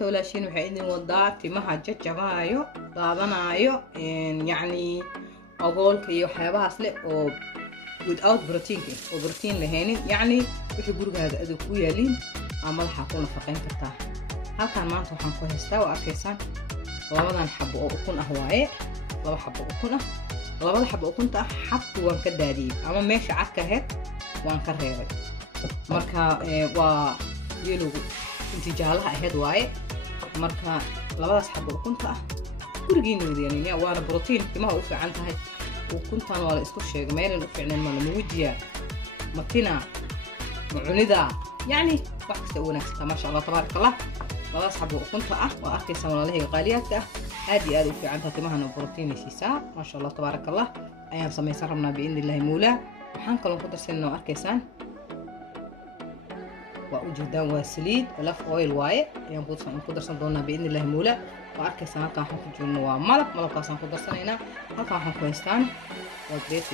maanta walaashiin waxay idin wadaa timaha jajabaayo daadanaayo yani agoolka iyo waxyaabahaas leh oo without protein oo protein lahaynin yani wixii gurigaaga aad ku yaaliin ama madaxa ku nafaqeyn kartaa. halkan maanta waxaan ku haystaa waa arkaysaan labadan xabo oo ukun ah waaye laba xabo ukun ah labada xabo ukunta ah xabku waan ka daadiyay ama meesha cadka ahayd waan ka reebay marka waa yeelowga intii jaalaha ahayd waaye marka labadaas xabo ukunta ah gurigiina wadayanaya waana protein timaha u fiican tahay ukuntan waa la isku sheegay meelan u fiicnaan ma la wajiya matina macunida yani wax kasta wanaagsan ma sha Allah tabarakallah labadaas xabo ukunta ah waa arkaysaan walaalahay qaaliyaadka ah aad iyo aad u fiican tahay timahana protein siisaa ma sha Allah tabarakallah ayaan samaysan rabnaa biidnillahi muula waxaan kaloo ku darsanaa arkaysaan وأوجدان وسليد ولف أويل واي يعني قدرسان دونا بإذن الله مولا وأركيسان هكا حنكو جونو ومالك كاسان قدرسان هنا هكا حنكو يستان وجريت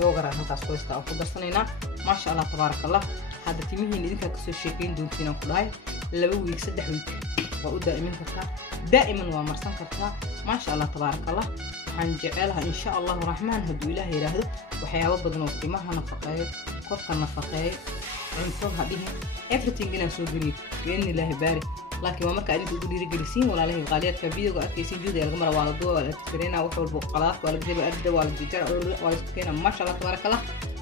يوغا راه هكا سكويستا أو قدرسان هنا ما شاء الله تبارك الله هذا تيميهين إذن كاكسو الشيكين دون فينا كلهاي لبو ويك سدح ويك وأودا إمين كرتا دائما ومرسان كرتا ما شاء الله تبارك الله حنجعلها إن شاء الله الرحمن هدو إله يراهدو وحياوات بدنو قيمها نفقاية كفكا نفقاية عنصرها به everything إنا سوقني بإذن الله بارك لكن ما مركا أنتوا تقولي رجلسين ولا له غاليات كبيرة وأكيسين جودة الجمرة ولا الضوء ولا تكرينا وحول بقالات ولا جيب أجدة ولا الجيجار ولا سكينة ما شاء الله تبارك الله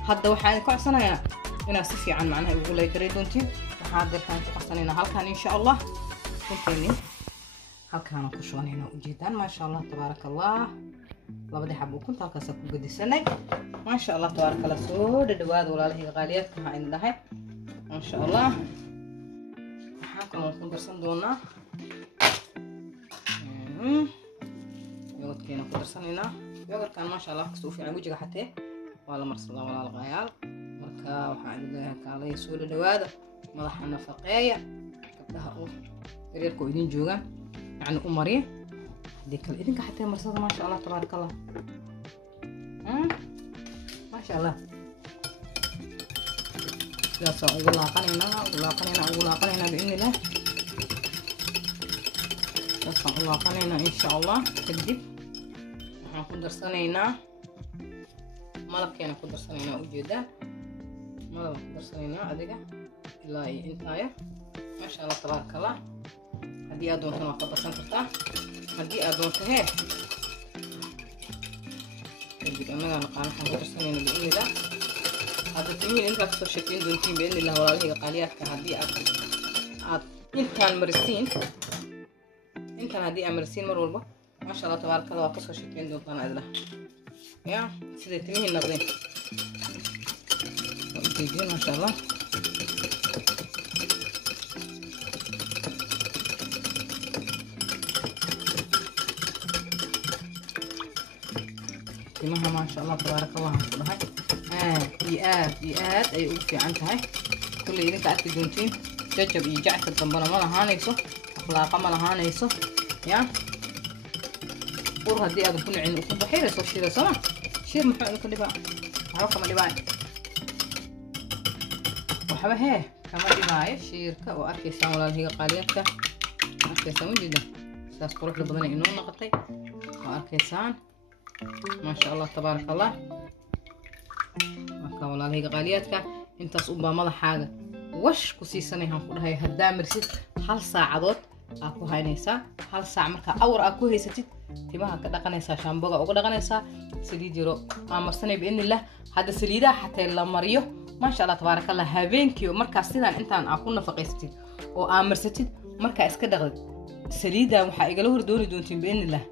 هذا وحين كعسنا يا أنا سفي عن معناها يقول لي تريدونتين وهذا كان كعسنا هل كان إن شاء الله كنتني هل كان كشوان هنا جدا ما شاء الله تبارك الله لا بدي حبو كنت هكذا سكون قد السنة ما شاء الله تبارك الله سود الدواد ولا له غاليات كها عندها ما شاء الله حاكم نكون درسنا دونا يوغت كنا درسنا هنا يوغت كان ما شاء الله كسوف يعني وجهه حتى ولا مرسل ولا الغيال مركا وحان لها كالي سود الدواد مدح النفقية كبدها أوف ريركو يدين جوغان يعني أمرين ديك الإذن حتى مرصد ما شاء الله تبارك الله ما شاء الله يا سا ولا قنينا بإذن الله يا سا ولا قنينا إن شاء الله كدب هنقدر سنينا مالك يعني نقدر سنينا وجوده مالك نقدر سنينا أديك لا إنتايا ما شاء الله تبارك الله هدي أدون هنا قدر سنتها هدي أدون تهيه كدب أنا نقال هنقدر سنينا بإذن الله هذا تمين إنك أكثر شكلين دونتين بإذن الله ولا هي قاليات كهدي إن كان مرسين إن كان هدي أمرسين مرولبا ما شاء الله تبارك الله وقصر شكلين دونتان أدلا يا سيدي تمين نقدين تيجين ما شاء الله تمها ما شاء الله تبارك الله إياد أي أوفي عنتها كل إذا كأنت دونتين ججب يجعت الضمبنا ما لهانيسو أخلاق ما لهانيسو يا قرها دي أدو كل عين أخذ بحيرة صار شيء سما شيء محل كل بقى عرفة ما لباي وحبه هي كما لباي شيركة وأركيسان ولا هي قاليتك أركيسان جدا ساس قروح لبضنا إنه نقطي وأركيسان ما شاء الله تبارك الله marka walaalahay qaaliyaadka intaas u baamada xaaga wash ku siisanay han ku dhahay hadaa marsid hal saacadood aad ku haynaysaa hal saac marka awr aad ku haysatid timaha ka dhaqanaysaa shaamboga uga dhaqanaysaa saliid jiro amarsanay biidnillah hada saliidaha xataa la mariyo ma sha Allah tabarakallah habeenkii marka sidaan intaan aad ku nafaqaysatid oo amarsatid marka iska dhaqdid saliida waxa igala hor dooni doontiin biidnillah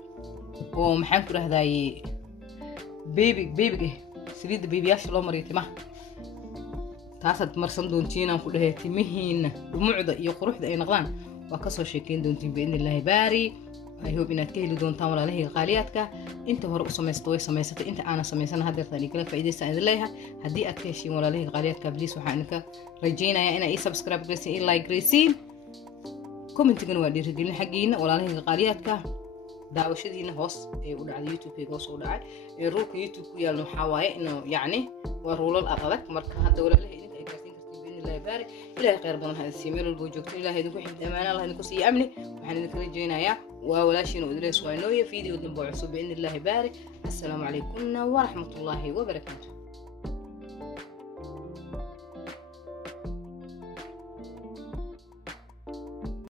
oo maxaan ku rahdaay baby سليد بيبياش لو مريتي ما تاسد مرسن دونتين ان كدهه تيمهين دموعده iyo quruxda ay noqdaan waa ka soo sheekeen doontiin been ilaahay baari ay hob inaad ka heli doontaan walaalahay qaaliyaadka inta hore u sameystay way samaysatay inta aan samaysan hadeerta kala faa'iideysan idin leeyahay hadii aad ka heshiin walaalahay qaaliyaadka please waxaan ka rajaynayaa in ay subscribe gareysiin in like gareysiin commentigan waa dhiirigelin xaqiina walaalahay qaaliyaadka daawashadiina hoos ee u dhacday YouTube hoos u dhacay ee ruulka YouTube ku yaal waxa waaye inuu yani waa ruulal adag marka hadda walaalahay idinka ay gaarsiin kartiin been ilaahay baari ilaahay khayr badan ha idin meel walba joogto ilaahay idinku xifd amaan allah idinku sii amni waxaan idin kala jeenayaa waa walaashiin oo idin soo inooya fiidiyoo dambe cusub in ilaahay baari assalaamu calaykum wa rahmatullaahi wa barakaatuh